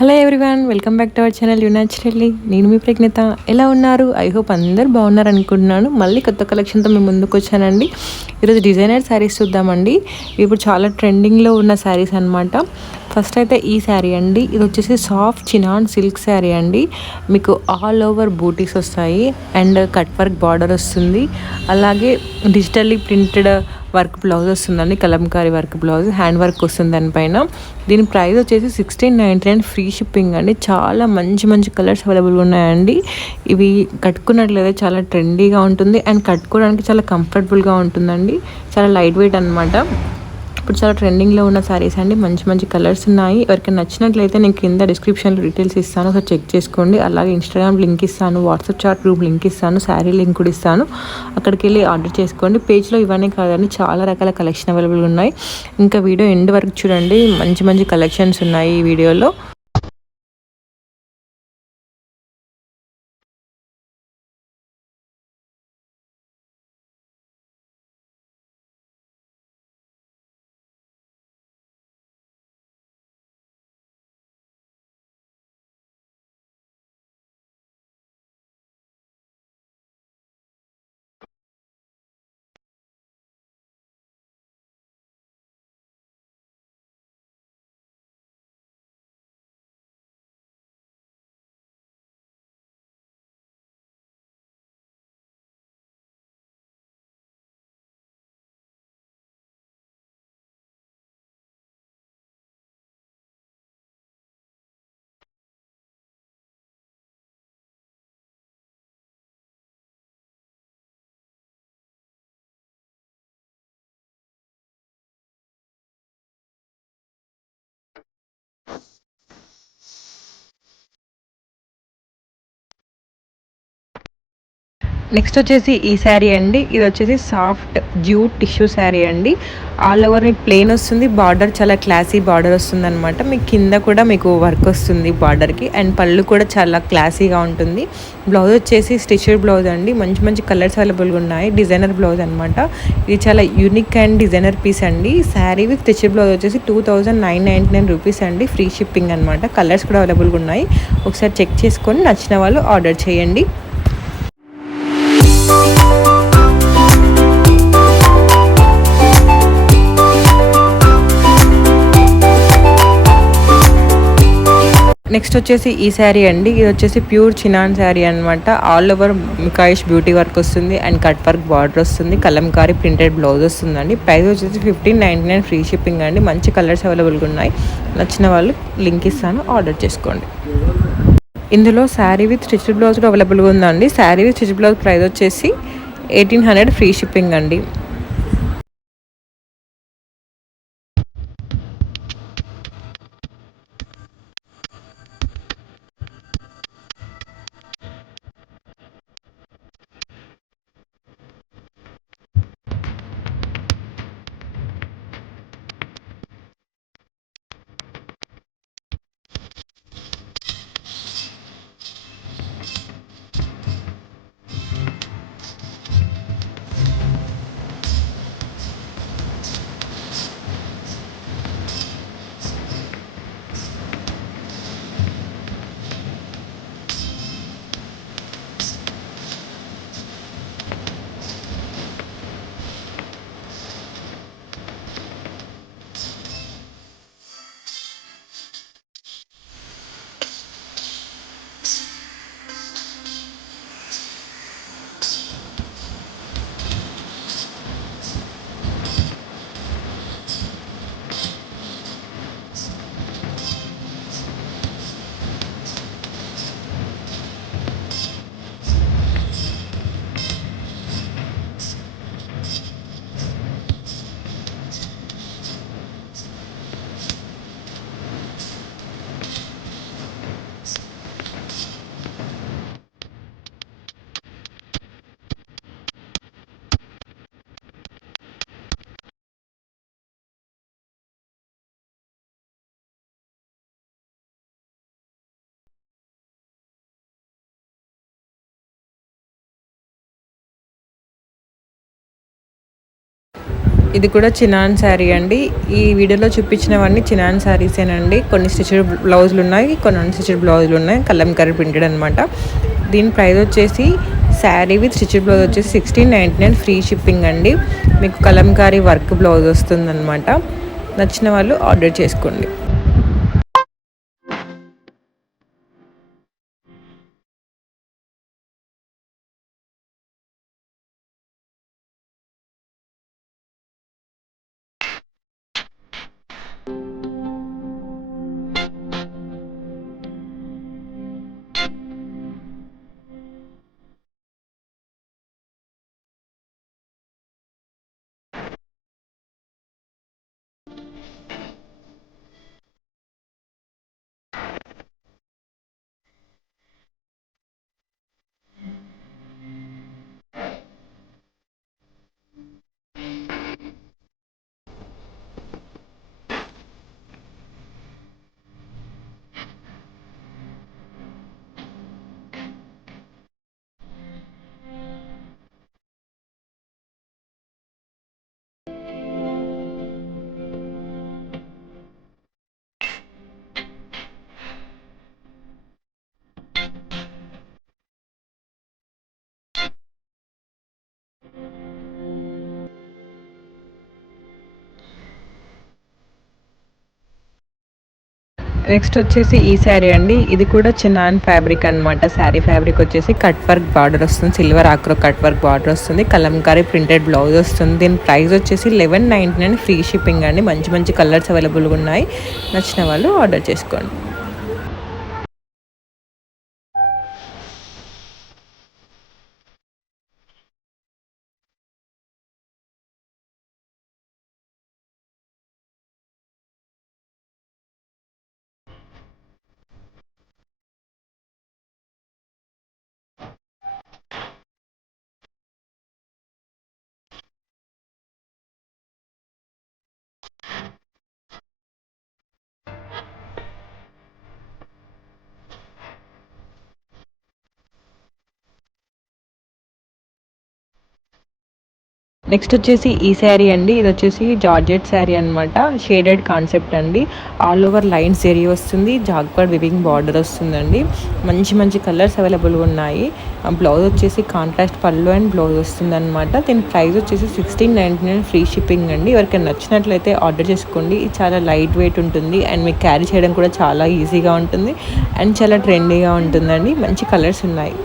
Hello everyone, welcome back to our channel naturally. నేను మీ ప్రజ్ఞత. ఎలా ఉన్నారు? ఐ హోప్ అందరు బాగున్నారు అనుకుంటున్నాను. మళ్ళీ కొత్త కలెక్షన్తో మేము ముందుకు వచ్చానండి. ఈరోజు డిజైనర్ శారీస్ చూద్దామండి. ఇప్పుడు చాలా ట్రెండింగ్లో ఉన్న శారీస్ అనమాట. ఫస్ట్ అయితే ఈ శారీ అండి. ఇది వచ్చేసి సాఫ్ట్ చినాన్ సిల్క్ శారీ అండి. మీకు ఆల్ ఓవర్ బూటీస్ వస్తాయి అండ్ కట్ వర్క్ బార్డర్ వస్తుంది. అలాగే డిజిటల్లీ ప్రింటెడ్ వర్క్ బ్లౌజ్ వస్తుందండి. Kalamkari work blouse, hand work వస్తుంది దానిపైన. దీని ప్రైస్ వచ్చేసి 1699, ఫ్రీ షిప్పింగ్ అండి. చాలా మంచి మంచి కలర్స్ అవైలబుల్గా ఉన్నాయండి. ఇవి కట్టుకున్నట్లయితే చాలా ట్రెండీగా ఉంటుంది అండ్ కట్టుకోవడానికి చాలా కంఫర్టబుల్గా ఉంటుందండి. చాలా లైట్ వెయిట్ అనమాట. ఇప్పుడు చాలా ట్రెండింగ్లో ఉన్న శారీస్ అండి. మంచి మంచి కలర్స్ ఉన్నాయి. ఎవరికైనా నచ్చినట్లయితే నేను కింద డిస్క్రిప్షన్లో డీటెయిల్స్ ఇస్తాను, ఒకసారి చెక్ చేసుకోండి. అలాగే ఇన్స్టాగ్రామ్ లింక్ ఇస్తాను, వాట్సాప్ చాట్ గ్రూప్ లింక్ ఇస్తాను, శారీ లింక్ కూడా ఇస్తాను. అక్కడికి వెళ్ళి ఆర్డర్ చేసుకోండి. పేజ్లో ఇవన్నీ కాదండి, చాలా రకాల కలెక్షన్ అవైలబుల్ ఉన్నాయి. ఇంకా వీడియో ఎండ్ వరకు చూడండి, మంచి మంచి కలెక్షన్స్ ఉన్నాయి ఈ వీడియోలో. నెక్స్ట్ వచ్చేసి ఈ శారీ అండి. ఇది వచ్చేసి సాఫ్ట్ జ్యూట్ టిష్యూ శారీ అండి. ఆల్ ఓవర్ మీకు ప్లెయిన్ వస్తుంది. బార్డర్ చాలా క్లాసీ బార్డర్ వస్తుంది అనమాట. మీకు కింద కూడా మీకు వర్క్ వస్తుంది బార్డర్కి అండ్ పళ్ళు కూడా చాలా క్లాసీగా ఉంటుంది. బ్లౌజ్ వచ్చేసి స్టిచ్డ్ బ్లౌజ్ అండి. మంచి మంచి కలర్స్ అవైలబుల్గా ఉన్నాయి. డిజైనర్ బ్లౌజ్ అనమాట. ఇది చాలా యూనిక్ అండ్ డిజైనర్ పీస్ అండి. శారీ విత్ స్టిచ్డ్ బ్లౌజ్ వచ్చేసి 2999 రూపీస్ అండి. ఫ్రీ షిప్పింగ్ అనమాట. కలర్స్ కూడా అవైలబుల్గా ఉన్నాయి. ఒకసారి చెక్ చేసుకొని నచ్చిన వాళ్ళు ఆర్డర్ చేయండి. నెక్స్ట్ వచ్చేసి ఈ శారీ అండి. ఇది వచ్చేసి ప్యూర్ చినాన్ శారీ అనమాట. ఆల్ ఓవర్ మికాయిష్ బ్యూటీ వర్క్ వస్తుంది అండ్ కట్ వర్క్ బార్డర్ వస్తుంది. కలంకారీ ప్రింటెడ్ బ్లౌజ్ వస్తుందండి. ప్రైస్ వచ్చేసి 1599, ఫ్రీ షిప్పింగ్ అండి. మంచి కలర్స్ అవైలబుల్గా ఉన్నాయి. నచ్చిన వాళ్ళు లింక్ ఇస్తాను, ఆర్డర్ చేసుకోండి. ఇందులో శారీ విత్ స్టిచ్ బ్లౌజ్ కూడా అవైలబుల్గా ఉందండి. Sari with stitch blouse price వచ్చేసి 1800, ఫ్రీ షిప్పింగ్ అండి. ఇది కూడా చినాన్ శారీ అండి. ఈ వీడియోలో చూపించినవన్నీ చినాన్ శారీసేనండి. కొన్ని స్టిచ్డ్ బ్లౌజులు ఉన్నాయి, కొన్ని అన్ స్టిచ్డ్ బ్లౌజులు ఉన్నాయి. కలంకారీ ప్రింటెడ్ అనమాట. దీని ప్రైస్ వచ్చేసి శారీ విత్ స్టిచ్డ్ బ్లౌజ్ వచ్చేసి 1699 ఫ్రీ షిప్పింగ్ అండి. మీకు కలంకారీ వర్క్ బ్లౌజ్ వస్తుందన్నమాట. నచ్చిన వాళ్ళు ఆర్డర్ చేసుకోండి. నెక్స్ట్ వచ్చేసి ఈ శారీ అండి. ఇది కూడా చిన్నాన్ ఫ్యాబ్రిక్ అనమాట. శారీ ఫ్యాబ్రిక్ వచ్చేసి కట్ వర్క్ బార్డర్ వస్తుంది, సిల్వర్ ఆక్రో కట్ వర్క్ బార్డర్ వస్తుంది, కలంకారీ ప్రింటెడ్ బ్లౌజ్ వస్తుంది. దీని ప్రైస్ వచ్చేసి 1199 ఫ్రీ షిప్పింగ్ అండి. మంచి మంచి కలర్స్ అవైలబుల్గా ఉన్నాయి. నచ్చిన వాళ్ళు ఆర్డర్ చేసుకోండి. నెక్స్ట్ వచ్చేసి ఈ శారీ అండి. ఇది వచ్చేసి జార్జెట్ శారీ అనమాట. షేడెడ్ కాన్సెప్ట్ అండి. ఆల్ ఓవర్ లైన్స్ జరీ వస్తుంది, జాగ్వర్డ్ వివింగ్ బార్డర్ వస్తుందండి. మంచి మంచి కలర్స్ అవైలబుల్గా ఉన్నాయి. బ్లౌజ్ వచ్చేసి కాంట్రాస్ట్ పళ్ళు అండ్ బ్లౌజ్ వస్తుంది అనమాట. దీని ప్రైస్ వచ్చేసి 1699 ఫ్రీ షిప్పింగ్ అండి. ఎవరికైనా నచ్చినట్లయితే ఆర్డర్ చేసుకోండి. ఇది చాలా లైట్ వెయిట్ ఉంటుంది అండ్ మీకు క్యారీ చేయడం కూడా చాలా ఈజీగా ఉంటుంది అండ్ చాలా ట్రెండీగా ఉంటుందండి. మంచి కలర్స్ ఉన్నాయి.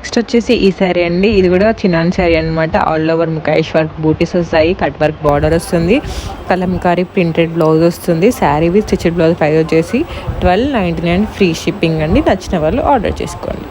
నెక్స్ట్ వచ్చేసి ఈ శారీ అండి. ఇది కూడా చిన్నాన్ శారీ అనమాట. ఆల్ ఓవర్ ముఖేష్ వర్క్ బూటీస్ వస్తాయి, కట్ వర్క్ బార్డర్ వస్తుంది, కలంకారీ ప్రింటెడ్ బ్లౌజ్ వస్తుంది. Sari with stitched blouse price వచ్చేసి 1299 ఫ్రీ షిప్పింగ్ అండి. నచ్చిన వాళ్ళు ఆర్డర్ చేసుకోండి.